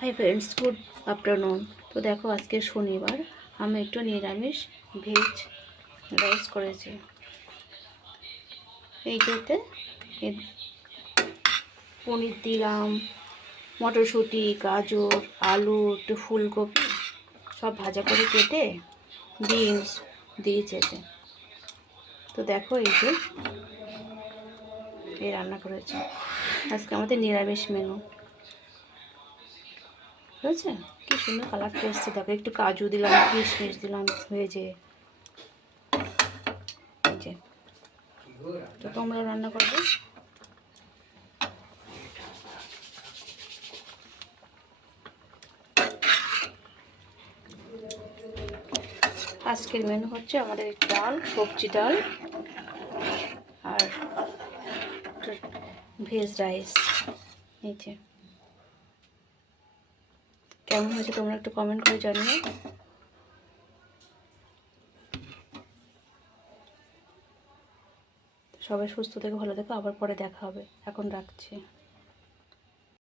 Hi friends, good afternoon. তো দেখো, আজকে শনিবার আমি একটু নিরামিষ ভেজ রাইস করেছি। এইটাতে পনির দিলাম, মটরশুঁটি, গাজর, আলু, একটু ফুলকপি সব ভাজা করে কেটে বিনস দিয়েছে এতে। তো দেখো, এই রান্না করেছি। আজকে আমাদের নিরামিষ মেনু, বুঝেছে? কি সুন্দর কালারটা এসছে দেখো। একটু কাজু দিলাম, কিশমিশ দিলাম ভেজে। এই যে, তো তোমরা রান্না করবে। আজকের মেনু হচ্ছে আমাদের ডাল, সবজি ডাল আর ভেজ রাইস। এই যে, কেমন হয়েছে তোমরা একটু কমেন্ট করে জানিও। সবাই সুস্থ থেকো, ভালো থেকো, আবার পরে দেখা হবে। এখন রাখছি।